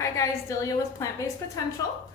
Hi guys, Delia with Plant-Based Potential.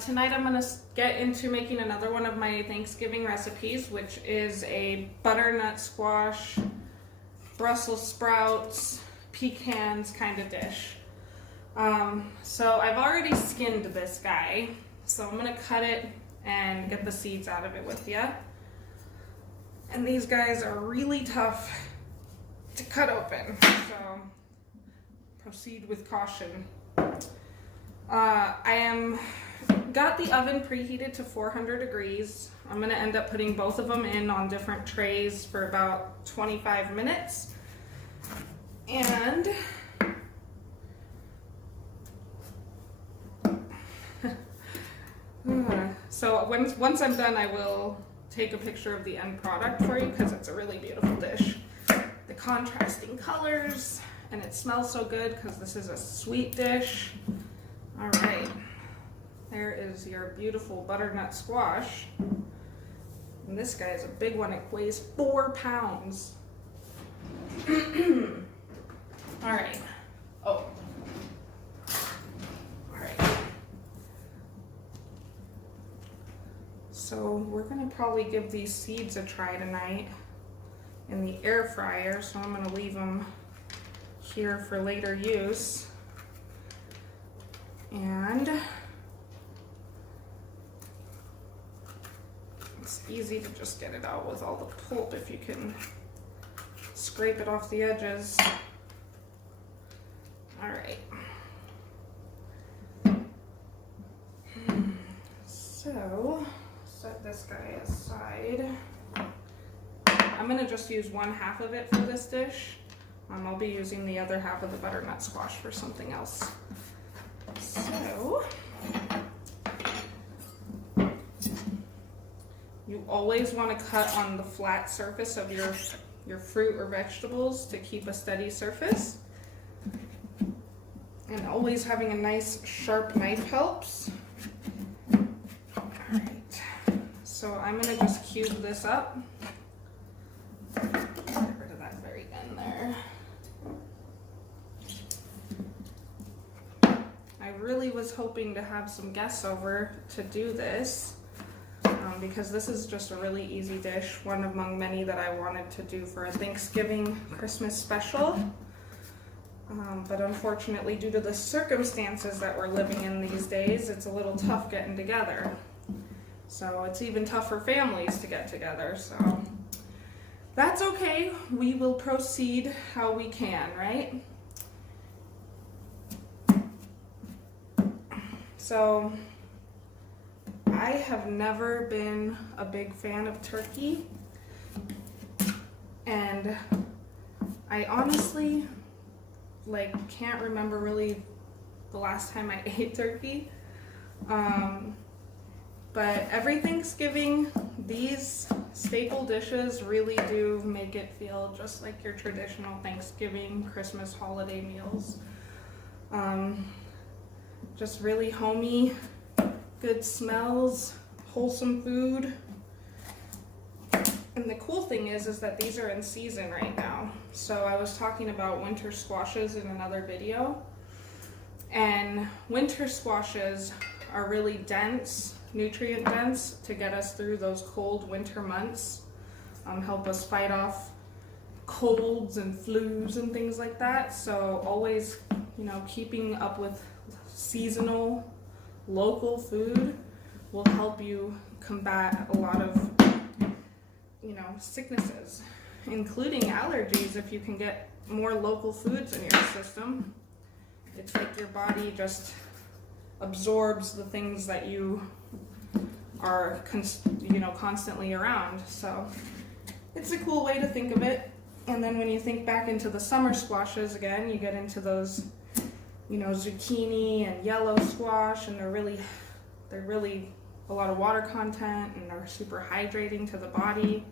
Tonight I'm going to get into making another one of my Thanksgiving recipes, which is a butternut squash, Brussels sprouts, pecans kind of dish. So I've already skinned this guy, so I'm going to cut it and get the seeds out of it with you. And these guys are really tough to cut open, so proceed with caution. I got the oven preheated to 400 degrees. I'm going to end up putting both of them in on different trays for about 25 minutes. And so once I'm done, I will take a picture of the end product for you because it's a really beautiful dish. The contrasting colors, and it smells so good because this is a sweet dish. All right, there is your beautiful butternut squash. And this guy is a big one. It weighs 4 pounds. All right. Oh. All right. So we're gonna probably give these seeds a try tonight in the air fryer. So I'm gonna leave them here for later use. And it's easy to just get it out with all the pulp if you can scrape it off the edges. All right. So set this guy aside. I'm gonna just use 1/2 of it for this dish. I'll be using the other half of the butternut squash for something else. So, you always want to cut on the flat surface of your fruit or vegetables to keep a steady surface. And always having a nice sharp knife helps. Alright, so I'm going to just cube this up. Get rid of that very end there. I really was hoping to have some guests over to do this because this is just a really easy dish, one among many that I wanted to do for a Thanksgiving Christmas special. But unfortunately, due to the circumstances that we're living in these days, it's a little tough getting together. So it's even tough for families to get together. So that's okay. We will proceed how we can, right? So I have never been a big fan of turkey, and I honestly can't remember really the last time I ate turkey. But every Thanksgiving, these staple dishes really do make it feel just like your traditional Thanksgiving, Christmas holiday meals. Just really homey, good smells, wholesome food. And the cool thing is that these are in season right now. So I was talking about winter squashes in another video. And winter squashes are really dense, nutrient dense, to get us through those cold winter months. Help us fight off colds and flus and things like that. So always, keeping up with seasonal, local food will help you combat a lot of, sicknesses, including allergies. If you can get more local foods in your system, it's like your body just absorbs the things that you are, constantly around. So it's a cool way to think of it. And then when you think back into the summer squashes again, you get into those zucchini and yellow squash, and they're really a lot of water content, and they're super hydrating to the body.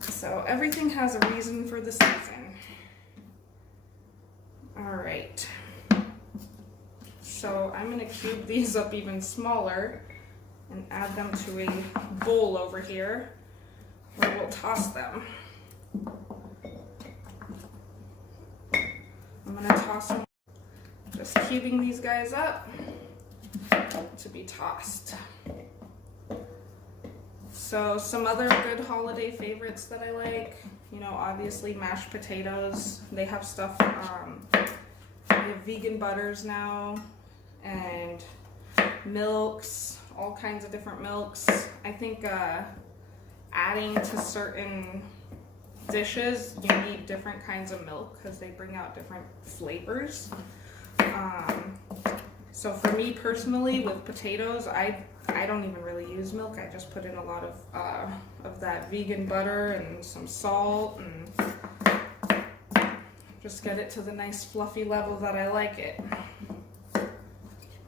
So everything has a reason for the season. All right. So I'm gonna cube these up even smaller and add them to a bowl over here where we'll toss them. I'm gonna toss them Just cubing these guys up to be tossed. So some other good holiday favorites that I like, you know, obviously mashed potatoes. They have stuff, we have vegan butters now, and milks, all kinds of different milks. I think adding to certain dishes, you need different kinds of milk because they bring out different flavors. So for me personally, with potatoes, I don't even really use milk. I just put in a lot of that vegan butter and some salt and just get it to the nice fluffy level that I like it.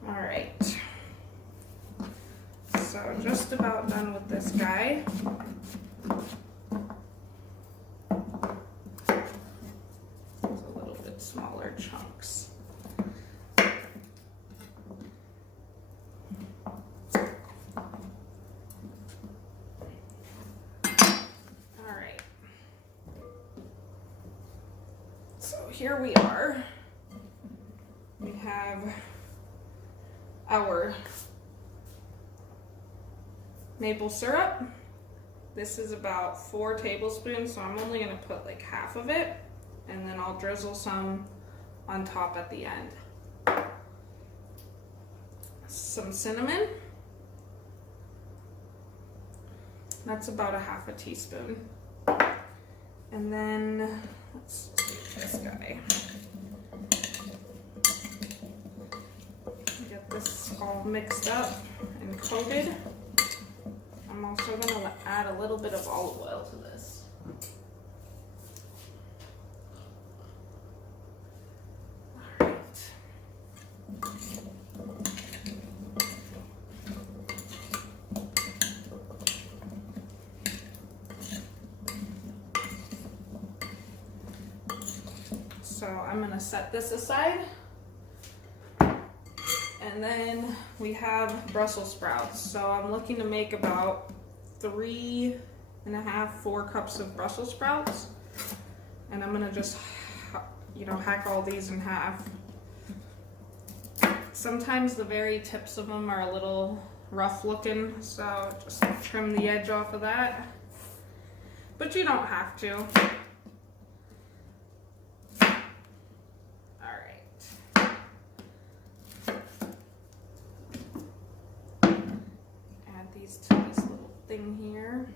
All right. So just about done with this guy. It's a little bit smaller chunks. Here we are. We have our maple syrup. This is about 4 tablespoons, so I'm only going to put like half of it, and then I'll drizzle some on top at the end. Some cinnamon. That's about a half a teaspoon. And then let's do this guy. Get this all mixed up and coated. I'm also going to add a little bit of olive oil to this. All right. So I'm going to set this aside. And then we have Brussels sprouts. So I'm looking to make about 3.5, 4 cups of Brussels sprouts. And I'm going to just, hack all these in half. Sometimes the very tips of them are a little rough looking, so just trim the edge off of that. But you don't have to. To this little thing here.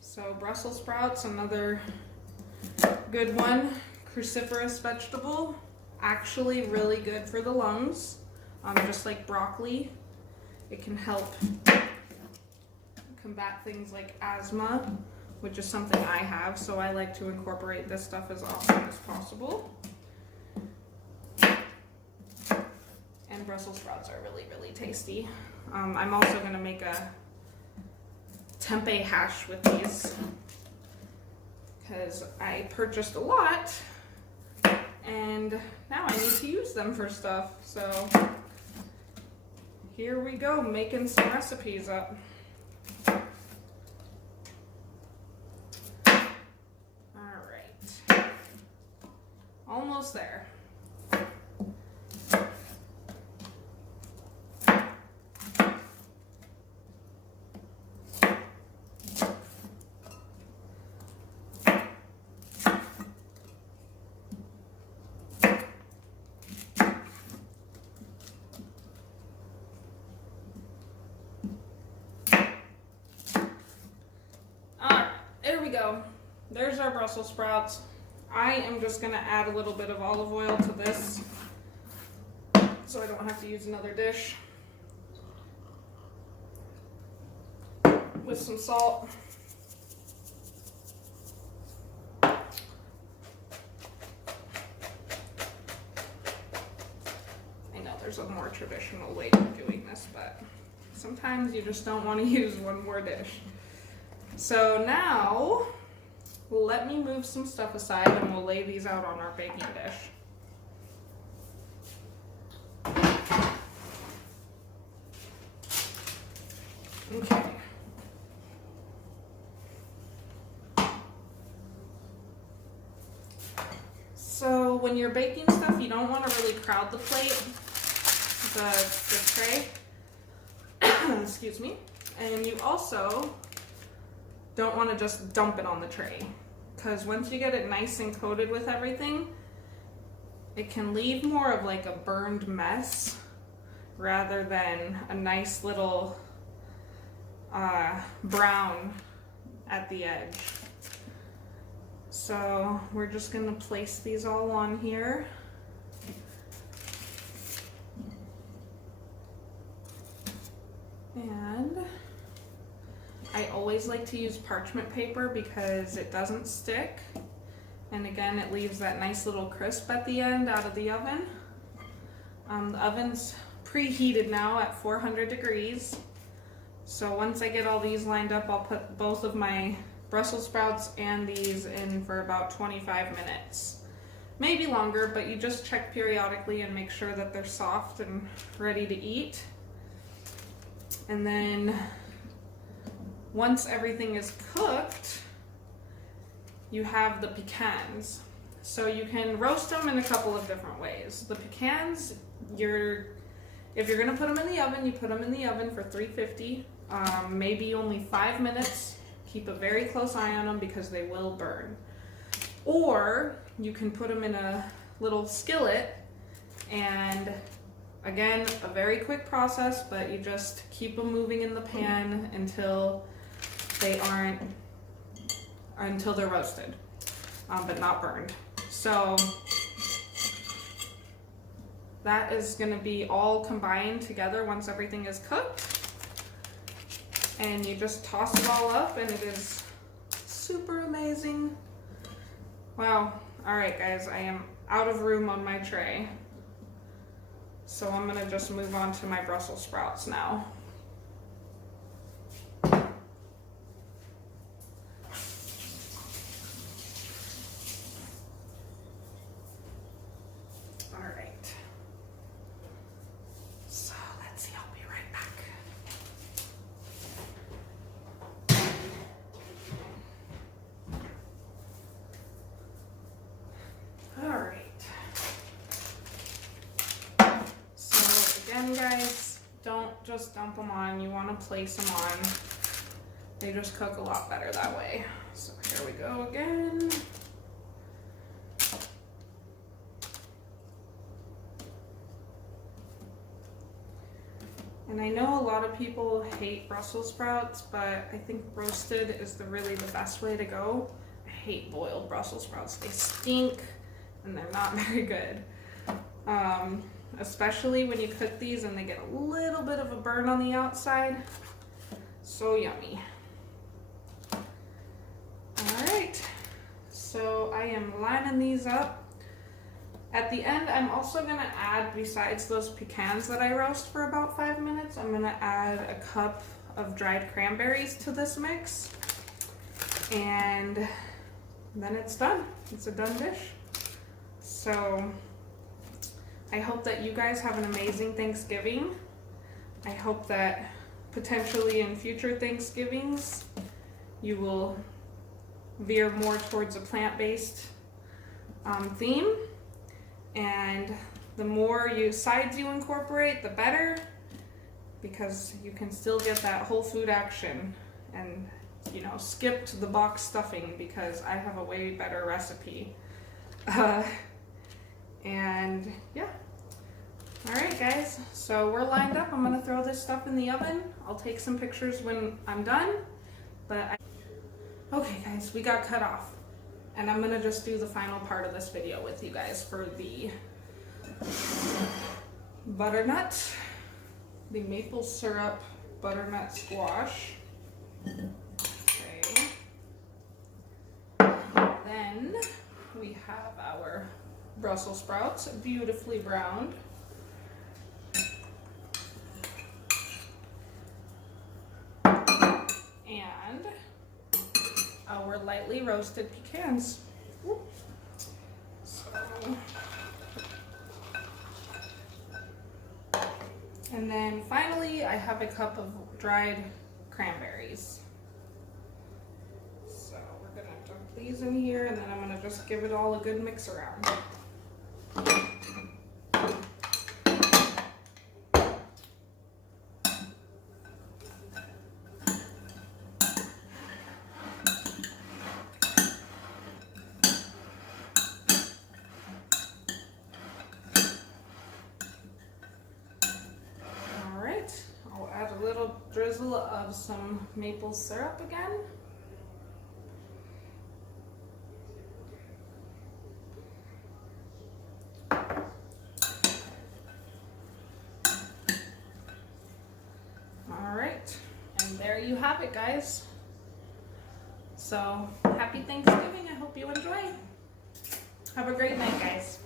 So Brussels sprouts, another good one. Cruciferous vegetable, actually really good for the lungs. Just like broccoli, it can help combat things like asthma, which is something I have, so I like to incorporate this stuff as often as possible. And Brussels sprouts are really, really tasty. I'm also going to make a tempeh hash with these because I purchased a lot and now I need to use them for stuff. So here we go, making some recipes up. Almost there. Alright, there we go. There's our Brussels sprouts. I am just going to add a little bit of olive oil to this so I don't have to use another dish. With some salt. I know there's a more traditional way of doing this, but sometimes you just don't want to use one more dish. So now, let me move some stuff aside and we'll lay these out on our baking dish. when you're baking stuff, you don't want to really crowd the plate, the tray. Excuse me. And you also don't want to just dump it on the tray, because once you get it nice and coated with everything, it can leave more of like a burned mess rather than a nice little brown at the edge. So we're just going to place these all on here. And I always like to use parchment paper because it doesn't stick. And again, it leaves that nice little crisp at the end out of the oven. The oven's preheated now at 400 degrees. So once I get all these lined up, I'll put both of my Brussels sprouts and these in for about 25 minutes. Maybe longer, but you just check periodically and make sure that they're soft and ready to eat. And then once everything is cooked, you have the pecans. So you can roast them in a couple of different ways. The pecans, if you're gonna put them in the oven, you put them in the oven for 350, maybe only 5 minutes. Keep a very close eye on them because they will burn. Or you can put them in a little skillet, and again, a very quick process, but you just keep them moving in the pan until they're roasted, but not burned. So that is going to be all combined together once everything is cooked. And you just toss it all up and it is super amazing. Wow. All right, guys, I am out of room on my tray. So I'm going to just move on to my Brussels sprouts now. Guys, don't just dump them on. You want to place them on. They just cook a lot better that way. So here we go again. And I know a lot of people hate Brussels sprouts, but I think roasted is really the best way to go. I hate boiled Brussels sprouts. They stink and they're not very good. Especially when you cook these and they get a little bit of a burn on the outside. So yummy. All right, so I am lining these up. At the end, I'm also gonna add, besides those pecans that I roast for about 5 minutes, I'm gonna add a cup of dried cranberries to this mix. And then it's done. It's a done dish. So I hope that you guys have an amazing Thanksgiving. I hope that potentially in future Thanksgivings, you will veer more towards a plant-based theme. And the more sides you incorporate, the better, because you can still get that whole food action and, you know, skip to the box stuffing because I have a way better recipe. And yeah. All right, guys, so we're lined up. I'm gonna throw this stuff in the oven. I'll take some pictures when I'm done, okay, guys, we got cut off, and I'm gonna just do the final part of this video with you guys for the butternut, the maple syrup butternut squash. Okay. Then we have our Brussels sprouts, beautifully browned. And our lightly roasted pecans. So, and then finally, I have a cup of dried cranberries. So we're gonna dump these in here, and then I'm gonna just give it all a good mix around. drizzle of some maple syrup again. All right, and there you have it, guys. So happy Thanksgiving. I hope you enjoy. Have a great night, guys.